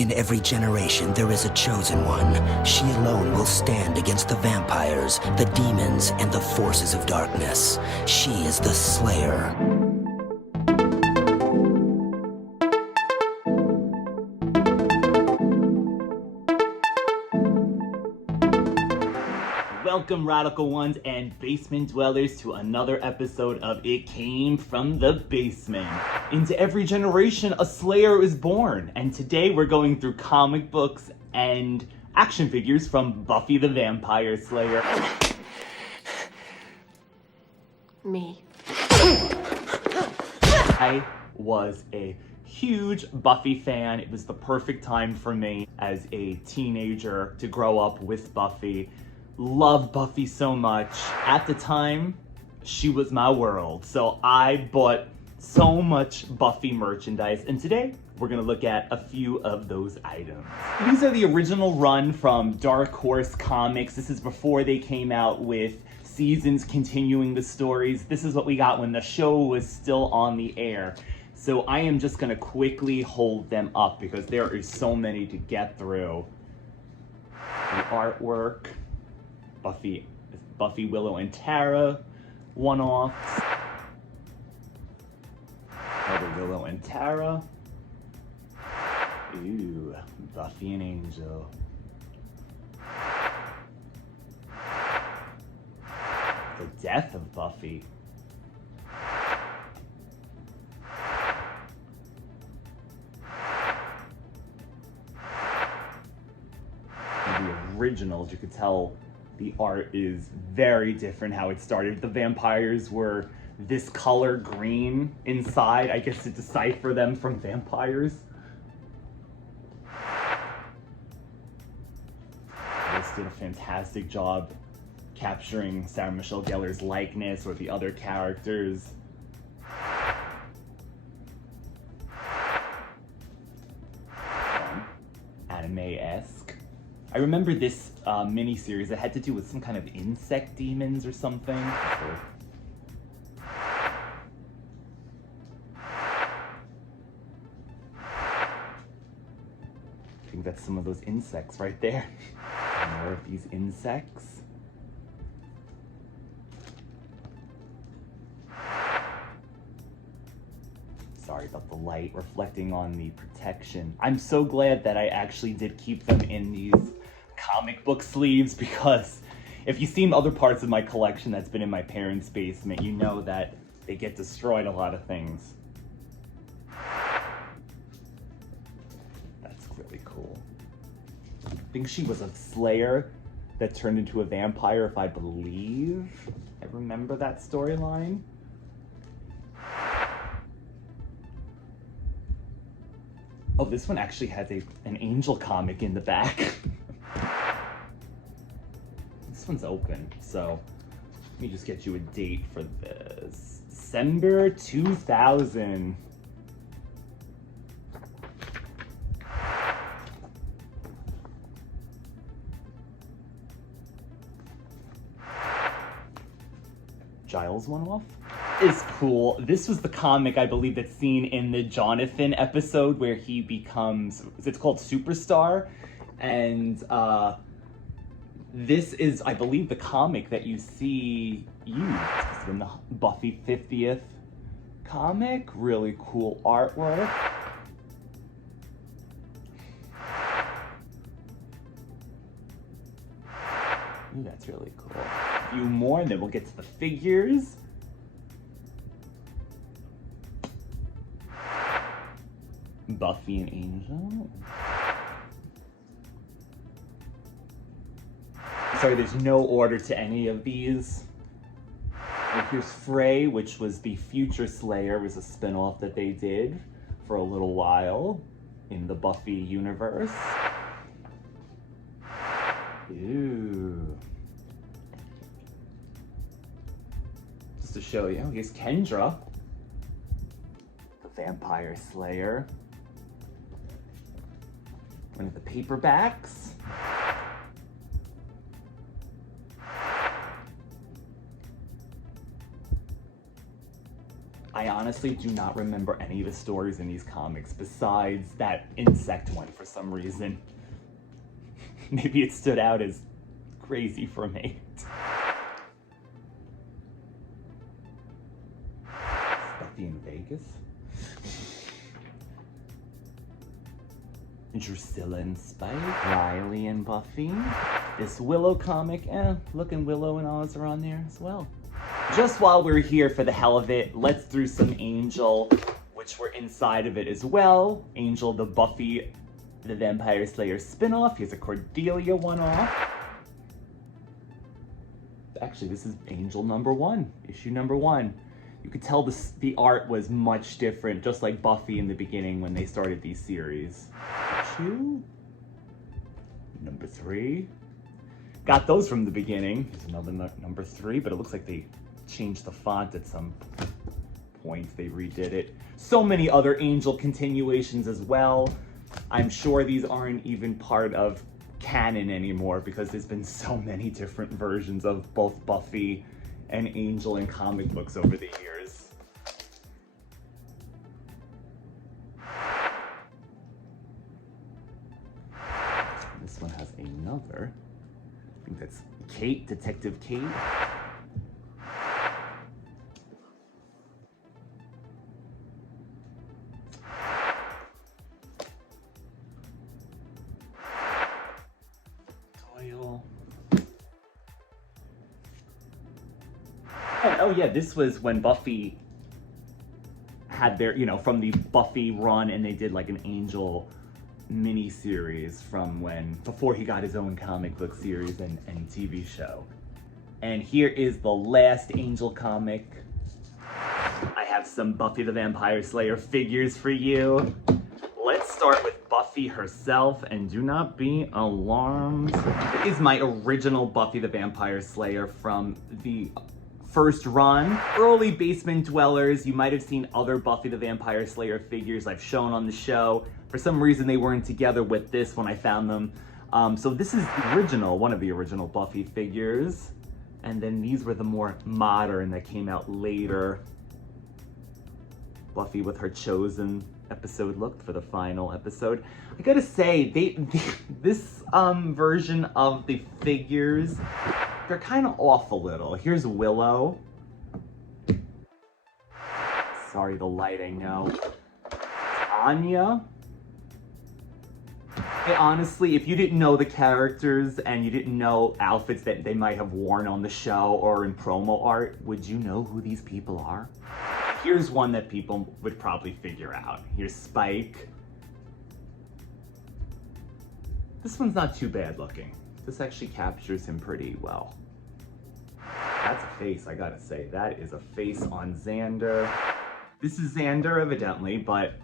In every generation, there is a chosen one. She alone will stand against the vampires, the demons, and the forces of darkness. She is the Slayer. Welcome, Radical Ones and Basement Dwellers, to another episode of It Came from the Basement. Into every generation, a Slayer is born, and today we're going through comic books and action figures from Buffy the Vampire Slayer. Me. I was a huge Buffy fan. It was the perfect time for me as a teenager to grow up with Buffy. Loved Buffy so much. At the time, she was my world. So I bought so much Buffy merchandise. And today, we're gonna look at a few of those items. These are the original run from Dark Horse Comics. This is before they came out with seasons continuing the stories. This is what we got when the show was still on the air. So I am just gonna quickly hold them up because there is so many to get through. The artwork. Buffy, Willow, and Tara one-offs. Another Willow and Tara. Ooh, Buffy and Angel. The death of Buffy. And the originals, you could tell the art is very different how it started. The vampires were this color green inside, I guess to decipher them from vampires. This did a fantastic job capturing Sarah Michelle Gellar's likeness or the other characters. Anime-esque. I remember this mini-series that had to do with some kind of insect demons or something. I think that's some of those insects right there. More of these insects. Sorry about the light reflecting on the protection. I'm so glad that I actually did keep them in these comic book sleeves, because if you've seen other parts of my collection that's been in my parents' basement, you know that they get destroyed a lot of things. That's really cool. I think she was a Slayer that turned into a vampire, if I believe. I remember that storyline. Oh, this one actually has an Angel comic in the back. This one's open, so let me just get you a date for this. December 2000. Giles one-off is cool. This was the comic, I believe, that's seen in the Jonathan episode where he becomes, it's called Superstar, and this is, I believe, the comic that you see used in the Buffy 50th comic. Really cool artwork. Ooh, that's really cool. A few more, and then we'll get to the figures. Buffy and Angel. Sorry, there's no order to any of these. And here's Frey, which was the Future Slayer. It was a spin-off that they did for a little while in the Buffy universe. Ooh. Just to show you, here's Kendra, the Vampire Slayer. One of the paperbacks. I honestly do not remember any of the stories in these comics besides that insect one for some reason. Maybe it stood out as crazy for me. Buffy in Vegas? Drusilla and Spike, Riley and Buffy. This Willow comic, look, and Willow and Oz are on there as well. Just while we're here for the hell of it, let's do some Angel, which were inside of it as well. Angel, the Buffy the Vampire Slayer spinoff. Here's a Cordelia one-off. Actually, this is Angel #1, issue #1. You could tell the art was much different, just like Buffy in the beginning when they started these series. Issue #3. Got those from the beginning. Here's another #3, but it looks like they changed the font at some point. They redid it. So many other Angel continuations as well. I'm sure these aren't even part of canon anymore because there's been so many different versions of both Buffy and Angel in comic books over the years. This one has another. I think that's Kate, Detective Kate. And, oh yeah, this was when Buffy had their, from the Buffy run, and they did like an Angel mini-series from before he got his own comic book series and TV show. And here is the last Angel comic. I have some Buffy the Vampire Slayer figures for you. Let's start with Buffy herself, and do not be alarmed. This is my original Buffy the Vampire Slayer from the first run. Early Basement Dwellers. You might have seen other Buffy the Vampire Slayer figures I've shown on the show. For some reason they weren't together with this when I found them. So this is the original, one of the original Buffy figures. And then these were the more modern that came out later. Buffy with her chosen episode look for the final episode. I gotta say, this version of the figures, they're kind of off a little. Here's Willow. Sorry, the light, I know. Anya. Hey, honestly, if you didn't know the characters and you didn't know outfits that they might have worn on the show or in promo art, would you know who these people are? Here's one that people would probably figure out. Here's Spike. This one's not too bad looking. This actually captures him pretty well. That's a face, I gotta say. That is a face on Xander. This is Xander, evidently, but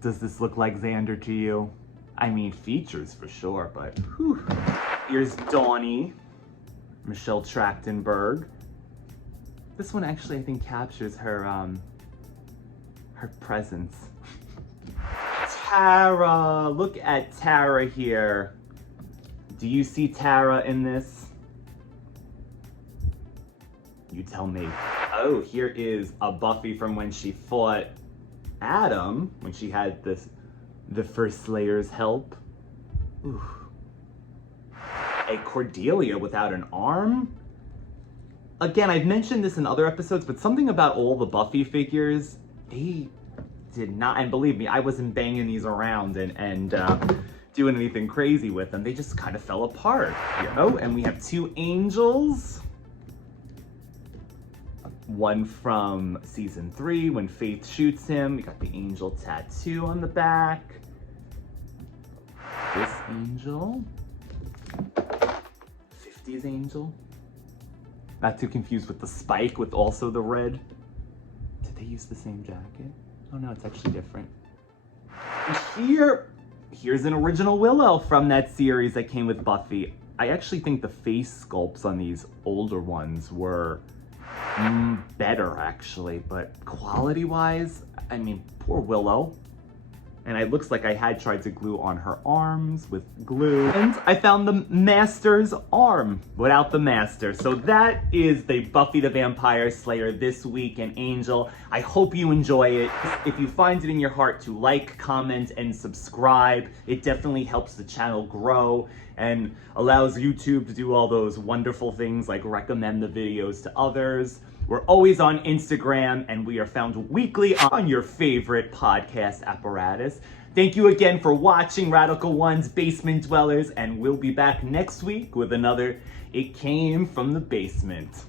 does this look like Xander to you? I mean, features for sure, but whew. Here's Dawnie, Michelle Trachtenberg. This one actually, I think, captures her presence. Tara, look at Tara here. Do you see Tara in this? You tell me. Oh, here is a Buffy from when she fought Adam, when she had the first Slayer's help. Ooh. A Cordelia without an arm? Again, I've mentioned this in other episodes, but something about all the Buffy figures, they did not, and believe me, I wasn't banging these around and doing anything crazy with them. They just kind of fell apart. Oh, and we have two Angels. One from season 3 when Faith shoots him. We got the Angel tattoo on the back. This Angel. 50s Angel. Not too confused with the Spike with also the red. Did they use the same jacket? Oh no, it's actually different. And here's an original Willow from that series that came with Buffy. I actually think the face sculpts on these older ones were better actually, but quality-wise, I mean, poor Willow. And it looks like I had tried to glue on her arms with glue. And I found the Master's arm without the Master. So that is the Buffy the Vampire Slayer this week in Angel. I hope you enjoy it. If you find it in your heart to like, comment, and subscribe, it definitely helps the channel grow and allows YouTube to do all those wonderful things like recommend the videos to others. We're always on Instagram, and we are found weekly on your favorite podcast apparatus. Thank you again for watching Radical One's Basement Dwellers, and we'll be back next week with another It Came from the Basement.